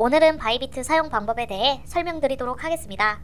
오늘은 바이비트 사용 방법에 대해 설명드리도록 하겠습니다.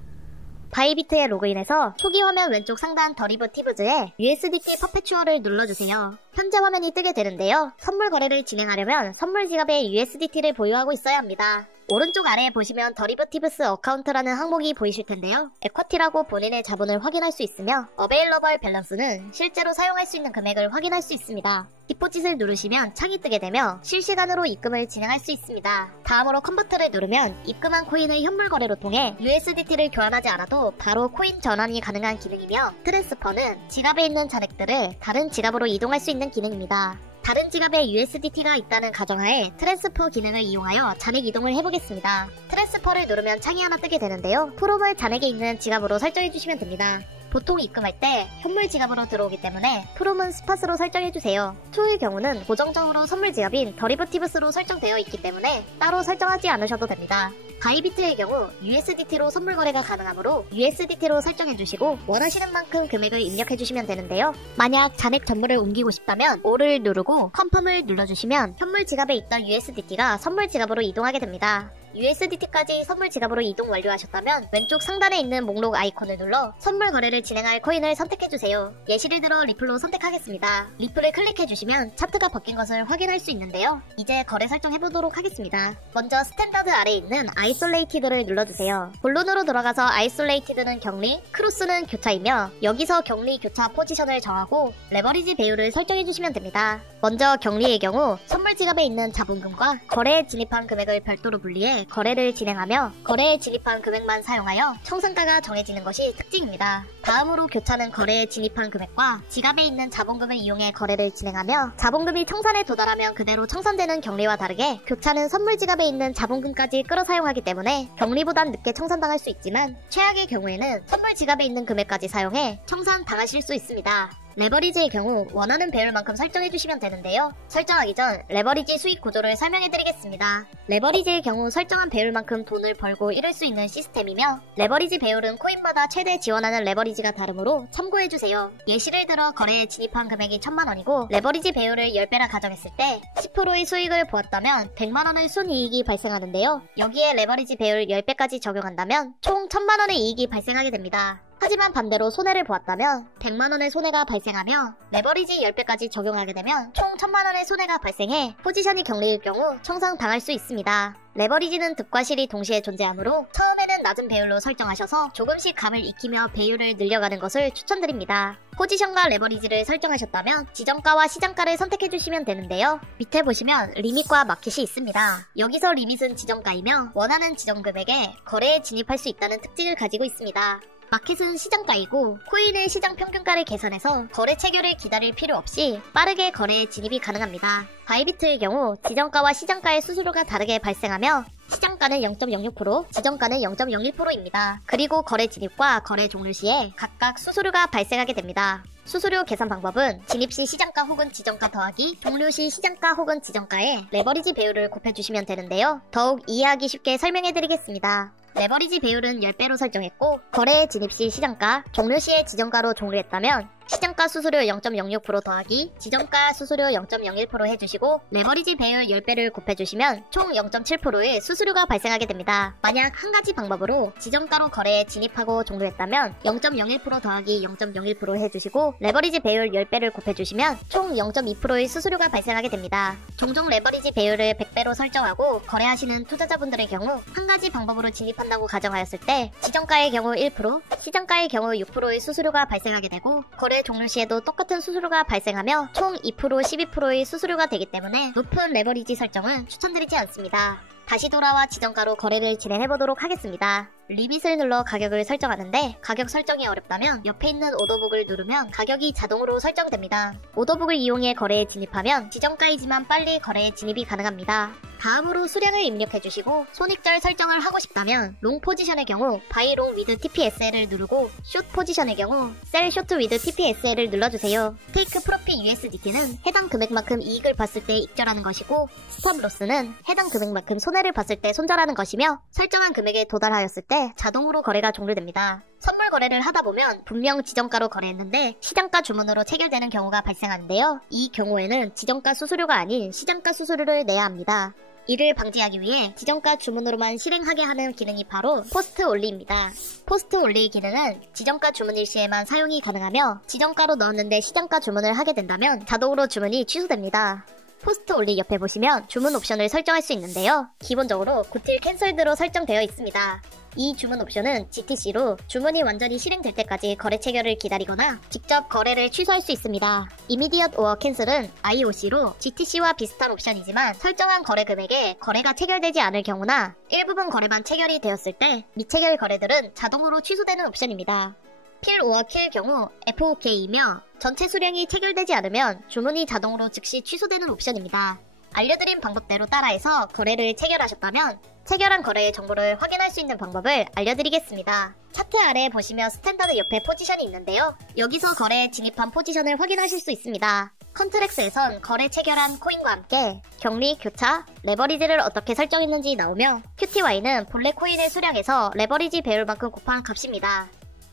바이비트에 로그인해서 초기 화면 왼쪽 상단 더리버티브즈에 USDT 퍼페추얼을 눌러주세요. 현재 화면이 뜨게 되는데요. 선물 거래를 진행하려면 선물 지갑에 USDT를 보유하고 있어야 합니다. 오른쪽 아래에 보시면 더리버티브스 어카운트라는 항목이 보이실 텐데요. 에쿼티라고 본인의 자본을 확인할 수 있으며 어베일러블 밸런스는 실제로 사용할 수 있는 금액을 확인할 수 있습니다. 디포짓을 누르시면 창이 뜨게 되며 실시간으로 입금을 진행할 수 있습니다. 다음으로 컨버트를 누르면 입금한 코인을 현물 거래로 통해 USDT를 교환하지 않아도 바로 코인 전환이 가능한 기능이며 트랜스퍼는 지갑에 있는 잔액들을 다른 지갑으로 이동할 수 있는 기능입니다. 다른 지갑에 USDT가 있다는 가정하에 트랜스퍼 기능을 이용하여 잔액 이동을 해보겠습니다. 트랜스퍼를 누르면 창이 하나 뜨게 되는데요. 프롬을 잔액에 있는 지갑으로 설정해주시면 됩니다. 보통 입금할 때 현물 지갑으로 들어오기 때문에 프롬은 스팟으로 설정해주세요. 초의 경우는 고정적으로 선물 지갑인 더리버티브스로 설정되어 있기 때문에 따로 설정하지 않으셔도 됩니다. 바이비트의 경우 USDT로 선물 거래가 가능하므로 USDT로 설정해주시고 원하시는 만큼 금액을 입력해주시면 되는데요. 만약 잔액 전부를 옮기고 싶다면 O를 누르고 컨펌을 눌러주시면 현물 지갑에 있던 USDT가 선물 지갑으로 이동하게 됩니다. USDT까지 선물 지갑으로 이동 완료하셨다면 왼쪽 상단에 있는 목록 아이콘을 눌러 선물 거래를 진행할 코인을 선택해주세요. 예시를 들어 리플로 선택하겠습니다. 리플을 클릭해주시면 차트가 바뀐 것을 확인할 수 있는데요. 이제 거래 설정해보도록 하겠습니다. 먼저 스탠다드 아래에 있는 아이솔레이티드를 눌러주세요. 본론으로 들어가서 아이솔레이티드는 격리, 크로스는 교차이며 여기서 격리 교차 포지션을 정하고 레버리지 배율을 설정해주시면 됩니다. 먼저 격리의 경우 선물 지갑에 있는 자본금과 거래에 진입한 금액을 별도로 분리해 거래를 진행하며 거래에 진입한 금액만 사용하여 청산가가 정해지는 것이 특징입니다. 다음으로 교차는 거래에 진입한 금액과 지갑에 있는 자본금을 이용해 거래를 진행하며 자본금이 청산에 도달하면 그대로 청산되는 격리와 다르게 교차는 선물 지갑에 있는 자본금까지 끌어 사용하기 때문에 격리보단 늦게 청산당할 수 있지만 최악의 경우에는 선물 지갑에 있는 금액까지 사용해 청산당하실 수 있습니다. 레버리지의 경우 원하는 배율만큼 설정해주시면 되는데요. 설정하기 전 레버리지 수익 구조를 설명해드리겠습니다. 레버리지의 경우 설정한 배율만큼 돈을 벌고 잃을 수 있는 시스템이며 레버리지 배율은 코인마다 최대 지원하는 레버리지가 다르므로 참고해주세요. 예시를 들어 거래에 진입한 금액이 1000만원이고 레버리지 배율을 10배라 가정했을 때 10%의 수익을 보았다면 100만원의 순이익이 발생하는데요. 여기에 레버리지 배율 10배까지 적용한다면 총 1000만원의 이익이 발생하게 됩니다. 하지만 반대로 손해를 보았다면 100만원의 손해가 발생하며 레버리지 10배까지 적용하게 되면 총 1000만원의 손해가 발생해 포지션이 격리일 경우 청산당할 수 있습니다. 레버리지는 득과 실이 동시에 존재하므로 처음에는 낮은 배율로 설정하셔서 조금씩 감을 익히며 배율을 늘려가는 것을 추천드립니다. 포지션과 레버리지를 설정하셨다면 지정가와 시장가를 선택해주시면 되는데요. 밑에 보시면 리밋과 마켓이 있습니다. 여기서 리밋은 지정가이며 원하는 지정금액에 거래에 진입할 수 있다는 특징을 가지고 있습니다. 마켓은 시장가이고 코인의 시장 평균가를 계산해서 거래 체결을 기다릴 필요 없이 빠르게 거래에 진입이 가능합니다. 바이비트의 경우 지정가와 시장가의 수수료가 다르게 발생하며 시장가는 0.06%, 지정가는 0.01%입니다. 그리고 거래 진입과 거래 종료 시에 각각 수수료가 발생하게 됩니다. 수수료 계산 방법은 진입 시 시장가 혹은 지정가 더하기 종료 시 시장가 혹은 지정가에 레버리지 배율을 곱해주시면 되는데요. 더욱 이해하기 쉽게 설명해드리겠습니다. 레버리지 배율은 10배로 설정했고 거래에 진입 시 시장가, 종료 시에 지정가로 종료했다면 시장가 수수료 0.06% 더하기 지정가 수수료 0.01% 해주시고 레버리지 배율 10배를 곱해주시면 총 0.7%의 수수료가 발생하게 됩니다. 만약 한 가지 방법으로 지정가로 거래에 진입하고 종료했다면 0.01% 더하기 0.01% 해주시고 레버리지 배율 10배를 곱해주시면 총 0.2%의 수수료가 발생하게 됩니다. 종종 레버리지 배율을 100배로 설정하고 거래하시는 투자자분들의 경우 한 가지 방법으로 진입한다고 가정하였을 때 지정가의 경우 1%, 시장가의 경우 6%의 수수료가 발생하게 되고 거래 종료 시에도 똑같은 수수료가 발생하며 총 2%, 12%의 수수료가 되기 때문에 높은 레버리지 설정은 추천드리지 않습니다. 다시 돌아와 지정가로 거래를 진행해보도록 하겠습니다. 리밋을 눌러 가격을 설정하는데 가격 설정이 어렵다면 옆에 있는 오더북을 누르면 가격이 자동으로 설정됩니다. 오더북을 이용해 거래에 진입하면 지정가이지만 빨리 거래에 진입이 가능합니다. 다음으로 수량을 입력해주시고 손익절 설정을 하고 싶다면 롱 포지션의 경우 바이 롱 위드 TPSL을 누르고 숏 포지션의 경우 셀 쇼트 위드 TPSL을 눌러주세요. 테이크 프로핏 USDT는 해당 금액만큼 이익을 봤을 때 익절하는 것이고 스톱 로스는 해당 금액만큼 손해를 봤을 때 손절하는 것이며 설정한 금액에 도달하였을 때 자동으로 거래가 종료됩니다. 선물 거래를 하다 보면 분명 지정가로 거래했는데 시장가 주문으로 체결되는 경우가 발생하는데요. 이 경우에는 지정가 수수료가 아닌 시장가 수수료를 내야 합니다. 이를 방지하기 위해 지정가 주문으로만 실행하게 하는 기능이 바로 포스트 올리입니다. 포스트 올리 기능은 지정가 주문일 시에만 사용이 가능하며 지정가로 넣었는데 시정가 주문을 하게 된다면 자동으로 주문이 취소됩니다. 포스트 올리 옆에 보시면 주문 옵션을 설정할 수 있는데요. 기본적으로 구틸 캔슬드로 설정되어 있습니다. 이 주문 옵션은 GTC로 주문이 완전히 실행될 때까지 거래 체결을 기다리거나 직접 거래를 취소할 수 있습니다. Immediate or Cancel은 IOC로 GTC와 비슷한 옵션이지만 설정한 거래 금액에 거래가 체결되지 않을 경우나 일부분 거래만 체결이 되었을 때 미체결 거래들은 자동으로 취소되는 옵션입니다. Kill or Kill 경우 FOK이며 전체 수량이 체결되지 않으면 주문이 자동으로 즉시 취소되는 옵션입니다. 알려드린 방법대로 따라해서 거래를 체결하셨다면 체결한 거래의 정보를 확인할 수 있는 방법을 알려드리겠습니다. 차트 아래 보시면 스탠다드 옆에 포지션이 있는데요. 여기서 거래에 진입한 포지션을 확인하실 수 있습니다. 컨트랙스에선 거래 체결한 코인과 함께 격리, 교차, 레버리지를 어떻게 설정했는지 나오며 QTY는 본래 코인의 수량에서 레버리지 배율만큼 곱한 값입니다.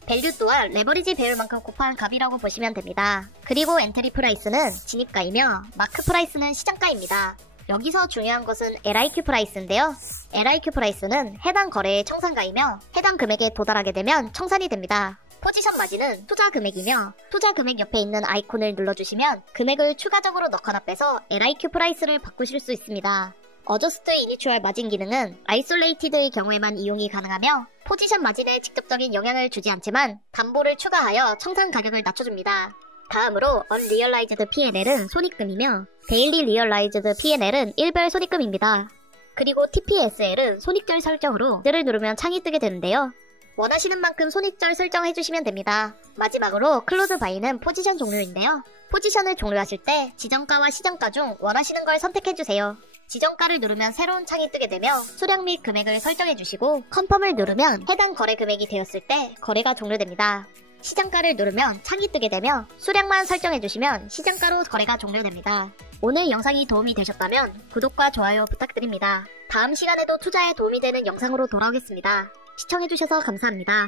밸류 또한 레버리지 배율만큼 곱한 값이라고 보시면 됩니다. 그리고 엔트리 프라이스는 진입가이며 마크 프라이스는 시장가입니다. 여기서 중요한 것은 LIQ 프라이스인데요. LIQ 프라이스는 해당 거래의 청산가이며 해당 금액에 도달하게 되면 청산이 됩니다. 포지션 마진은 투자 금액이며 투자 금액 옆에 있는 아이콘을 눌러주시면 금액을 추가적으로 넣거나 빼서 LIQ 프라이스를 바꾸실 수 있습니다. 어저스트 이니추얼 마진 기능은 아이솔레이티드의 경우에만 이용이 가능하며 포지션 마진에 직접적인 영향을 주지 않지만 담보를 추가하여 청산 가격을 낮춰줍니다. 다음으로 Unrealized P&L은 손익금이며 Daily Realized P&L은 일별 손익금입니다. 그리고 TPSL은 손익절 설정으로 를 누르면 창이 뜨게 되는데요. 원하시는 만큼 손익절 설정해주시면 됩니다. 마지막으로 클로즈 바이는 포지션 종료인데요. 포지션을 종료하실 때 지정가와 시정가 중 원하시는 걸 선택해주세요. 지정가를 누르면 새로운 창이 뜨게 되며 수량 및 금액을 설정해주시고 컨펌을 누르면 해당 거래 금액이 되었을 때 거래가 종료됩니다. 시장가를 누르면 창이 뜨게 되며 수량만 설정해주시면 시장가로 거래가 종료됩니다. 오늘 영상이 도움이 되셨다면 구독과 좋아요 부탁드립니다. 다음 시간에도 투자에 도움이 되는 영상으로 돌아오겠습니다. 시청해주셔서 감사합니다.